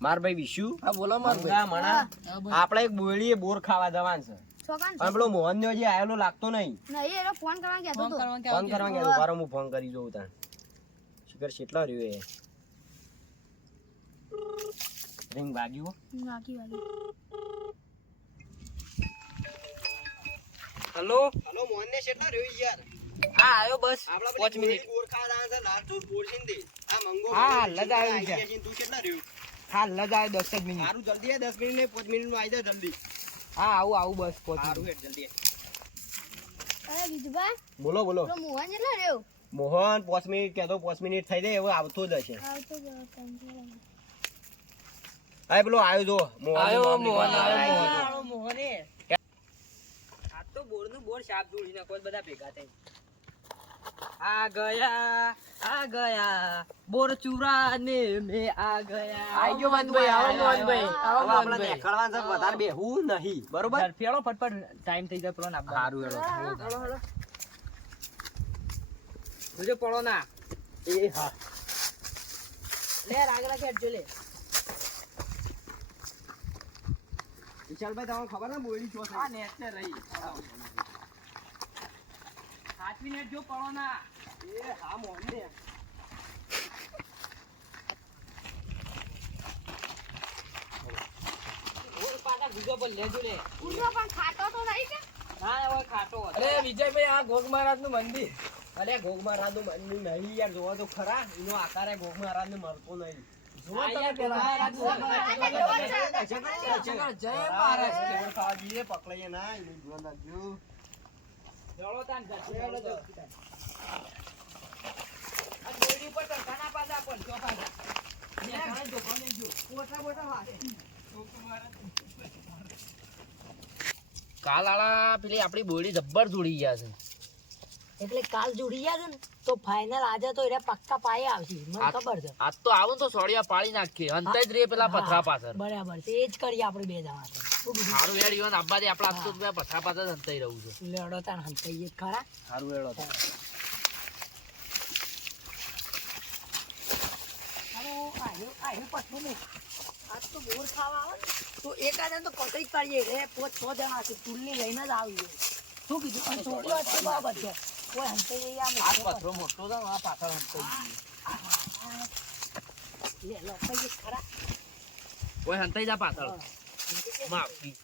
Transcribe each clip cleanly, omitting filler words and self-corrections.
માર ભાઈ વિશુ હા બોલો માર ભાઈ મણા આપણે એક બોલીએ બોર ખાવા જવાનું છે પણ પેલો મોહન ને હજી આયેલો લાગતો નહીં ફોન કરવા કહેતો તો ફોન કરવા કહેતો બારો હું ફોન કરી જોઉં તાણ શિખર કેટલા રહ્યો એ રિંગ વાગ્યું વાગી હેલો હેલો મોહન ને કેટલા રહ્યો યાર હા આયો બસ આપડા 5 મિનિટ બોર ખાવા જવાનું છે લાલચોર બોર છે ને તે આ મંગો હા લજ આવ્યો છે તું કેટલા રહ્યો હા લજ આવ્યો 10 મિનિટ મારું જલ્દી 10 મિનિટ ને 5 મિનિટ માં આવી જા જલ્દી હા આવું બસ 5 સારું મિનિટ હેડ જલ્દી અરે વિજુભાઈ બોલો બોલો પેલો મોહન કેટલો રહ્યો મોહન 5 મિનિટ કહેતો 5 મિનિટ થઈ જાય હવે આવતો જ હશે આવતો જ ટેન્શન આ પેલો આવ્યો જો મોહન આયો મોહન મોહને આ તો બોર નું બોર શાપ જોડી નાખો બધા ભેગા થઈ આ ગયા બોર ચુરાને મે આ ગયા આઈ ગયો મોહનભાઈ આવો મોહનભાઈ આવો મોહનભાઈ નીકળવા છે વધારે બેહવું નહીં બરોબર ફેરો ફટફટ ટાઈમ થઈ જાય પેલો ના સારું હેડો હેલો તુજે પડો ના એ હા લે આગળ ખેડજો લે વિશાલભાઈ તમને ખબર ને બોલી છો આ નેટ ને રહી 7 મિનિટ જો પડો ના એ હા મોહન ને બોર પાટા ગુજો પર લેજો લે ઉડો પણ ખાતો તો નહીં કે ના હવે ખાટો અરે વિજયભાઈ આ ઘોગ મહારાજ નું મંદિર અરે ઘોગ મહારાજ નું મંદિર નહીં યાર જોવા તો ખરા એનો આકાર ઘોગ મહારાજ ને મળતો નહીં જોવા તમે પેલા જય મહારાજ કેવળ ખાવા જઈએ પકડાઈએ ના એનું જોવા લાગજો ચલો તાન જશે આ ગોળી પર ટકાના પાછા પણ ચોથા ને કાણે જો કોને જો પોટા પોટા વાગે કાલ આળા પેલી આપડી બોડી જબ્બર જોડી ગયા છે એટલે કાલ જોડી ગયા છે ને તો ફાઇનલ આજે તો એને પક્કા પાયે આવશે મને ખબર છે આજ તો આવું તો સોડિયા પાડી નાખીએ અંતે જ રે પેલા પથરા પાછળ બરાબર છે એ જ કરીએ આપણે બે જણા સારું યાર ઈવન આબાદી આપડા આજ તો પેલા પથરા પાછળ જ અંતાઈ રહું છે લેડો તાણ હંતાઈએ જ ખરા સારું હેડો તો આયો પછું ને આજ તો બોર ખાવા આવે ને તો એક આને તો પકડી જ પાડીએ રે 5-6 જણા છે ચૂલની લઈને જ આવીએ શું કીધું અને છોકરો છે બાબત છે કોઈ હંતાઈ આમ આ પથરો મોટો છે આ પાછળ અંતાઈ લે લો કઈ ખરા કોઈ અંતાઈ જા પાછળ માફી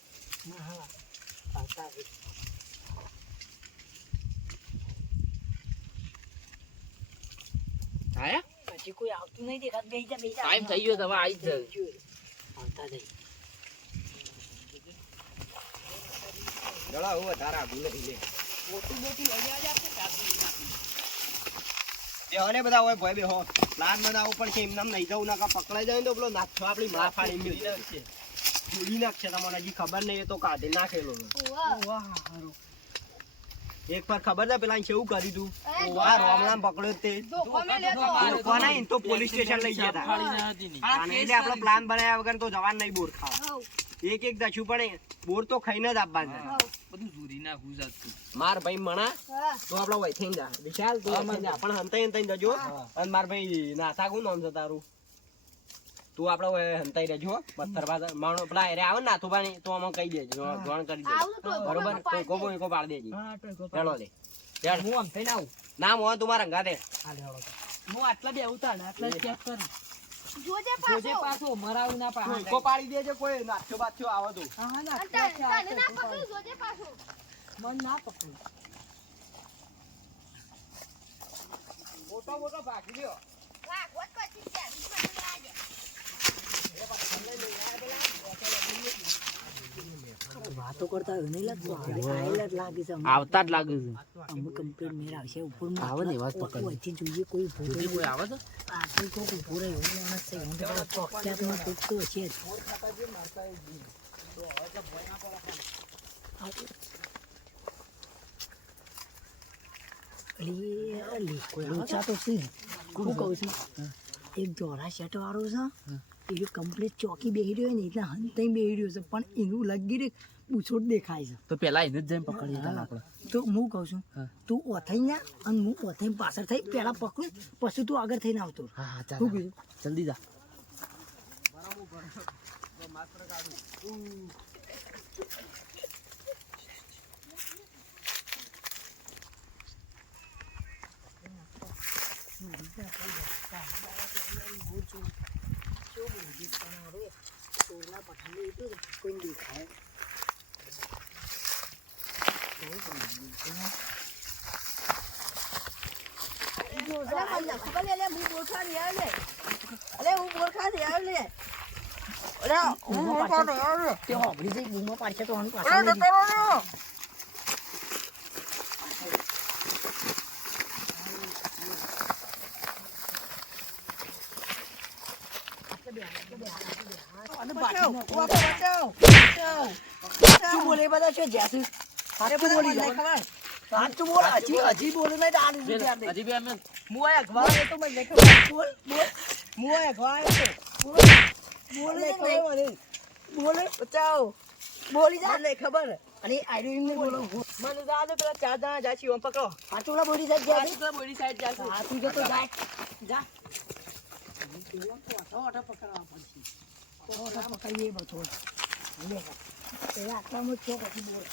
હા પાછા આયા હજી કોઈ આવતું નહીં દેખાત બેસી જા ટાઈમ થઈ ગયો તમે આવી જ આવતા નહીં જળા હું વધારે આગું નહીં લે મોટું મોટું લઈ આવજે આપણે ચાબી એ હવે બધા હોય ભાઈ બેહો પ્લાન બનાવો પણ કે એમ નામ નહીં જવું ના પકડાઈ જાય ને તો પેલો નાખો આપણી માં ફાડી મિલી નાખશે જોડી નાખશે તમને હજી ખબર નહીં એ તો કાઢી નાખેલો એક પર ખબર છે પેલા કેવું કર્યું તું આ રોમલામ પકડ્યો તે કોના ઇન તો પોલીસ સ્ટેશન લઈ ગયા હતા અને એટલે આપણો પ્લાન બનાવ્યા વગર તો જવાન નહીં બોર ખાવા એક એક દશું પણ બોર તો ખાઈને જ આપવાનું છે બધું ઝૂરી નાખું જાતું માર ભાઈ મણા તો આપણો વઈ થઈને જા વિશાલ તું પણ હંતાઈ હંતાઈ જજો અને માર ભાઈ નાથા કોનું નામ છે તારું તું આપડે હંતાઈ રહેજો પથ્થર પાછળ માણો પેલા અરે આવે ને નાથું પાણી તો આમાં કહી દેજો જોણ કરી દેજો બરોબર કોઈ કોબો એકો પાડી દેજી ચાલો લે ચાલ હું આમ થઈને આવું ના મોહન તું મારા અંગાતે હું આટલા બે ઉતાર આટલા ચેક કરું જોજે જોજે પાછો મરાવું ના પાછો કો પાડી દેજો કોઈ નાથ્યો બાથ્યો આવે તો હા હા ના તને ના પકડું જોજે પાછો મન ના પકડું મોટો મોટો ભાગી લ્યો વાહ વોટ પછી છે મને લાગે વાતો કરતા હોય નહીં લાગતું આયેલા જ લાગે છે આવતા જ લાગે છે અમુક કમ્પ્લીટ મેર આવશે ઉપર આવે ને વાત પકડ વચ્ચે જોઈએ કોઈ ભૂલ કોઈ આવે છે આટલું કોક ઉભું રહે એવું માણસ છે હું તો ચોકચાતમાં કોક તો છે જ લોચા તો શું હું કહું છું એક જોરા શર્ટ વાળો છે એ કમ્પ્લીટ ચોકી બેહી રહ્યો ને એટલે હંતાઈ બેહી રહ્યો છે પણ એનું લગી રે પૂછોટ દેખાય છે તો પેલા એને જ જઈને પકડી હતા આપણે તો હું કહું છું તું ઓથાઈ ના અને હું ઓથાઈ પાછળ થઈ પેલા પકડું પછી તું આગળ થઈને આવતો હા હા શું ચાલ કીધું જલ્દી જા માત્ર કાઢું કોઈ દેખાય ખબર લે હું બોરખા નહીં આવે અલે હું બોરખા નહીં આવે લે અરે હું બોરખા નહીં આવે તે હોબડી જઈ બૂમો પાડશે તો આનું પાછળ શું બોલે બધા છે જેસી સાચું બોલી જાય સાચું બોલ હજી બોલું નહીં તો આનું વિચાર દે હજી બી અમે મુઆ અગવા એ તો મને ખબર બોલ બોલ મુઆ અગવા એ તો બોલ બોલે બોલે બચાઓ બોલી જા લે ખબર અને આઈડુ એમને બોલો મને જા દે પેલા ચાર જણા જાય છે ઓમ પકડો હાચુલા બોલી જાય જાય હાચુલા બોલી સાઈડ જાય હાચું જો તો જાય જા ઓટો પકડવા પડશે ઓટો પકડીએ બધો લે પેલા આટલામાં છો પછી બોલ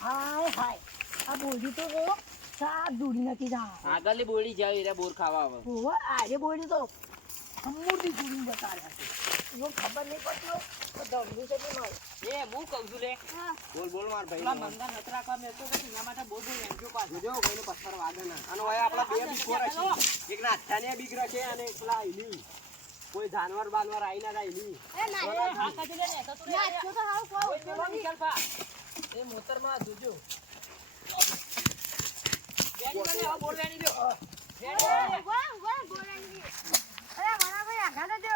હાય હાય આ બોલી તો ગયો સાત દૂરી નથી જા આગળની બોડી જાય એટલે બોર ખાવા આવે ઓહો આજે બોલી તો સમૂર્તિ દૂરી બતાડ્યા છે એનો ખબર નહીં પડતી તો દોડ્યું છે કે મારે એ હું કહું છું લે બોલ બોલ માર ભાઈ પેલા મંગા નત રાખવા મેં તો કશું એના માટે બોલ બોલ એમ જો પાછું જો કોઈનો પથ્થર વાગે ના અને ઓય આપડા બે બીક રાખી એક ના હાથાને બીક રાખે અને પેલા આઈલી કોઈ જાનવર બાનવર આઈ ના જાય ની એ ના હા કાજી લે ને તો તું ના તો હાવ કહું પેલો નિકાલ પા એ મોતરમાં જોજો વેણી લે બોલ વેણી લ્યો ગોળ ગોળ ગોળાની અરે મારા ભાઈ આઘા દે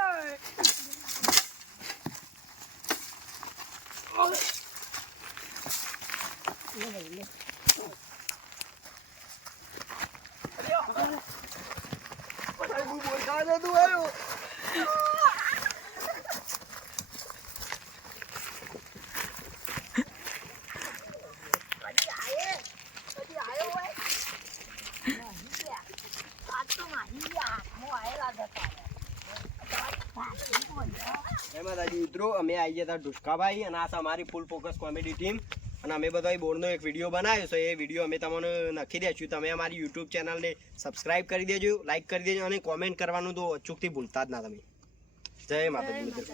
એમાં દાદી મિત્રો અમે આવી ગયા હતા ઢુસકાભાઈ અને આ છે અમારી ફૂલ ફોકસ કોમેડી ટીમ અને અમે બધા બોર્ડનો એક વિડીયો બનાવ્યો છે એ વિડીયો અમે તમને નાખી દઈશું તમે અમારી યુટ્યુબ ચેનલને સબસ્ક્રાઇબ કરી દેજો લાઈક કરી દેજો અને કોમેન્ટ કરવાનું તો અચૂકથી ભૂલતા જ ના તમે જય માતાજી મિત્રો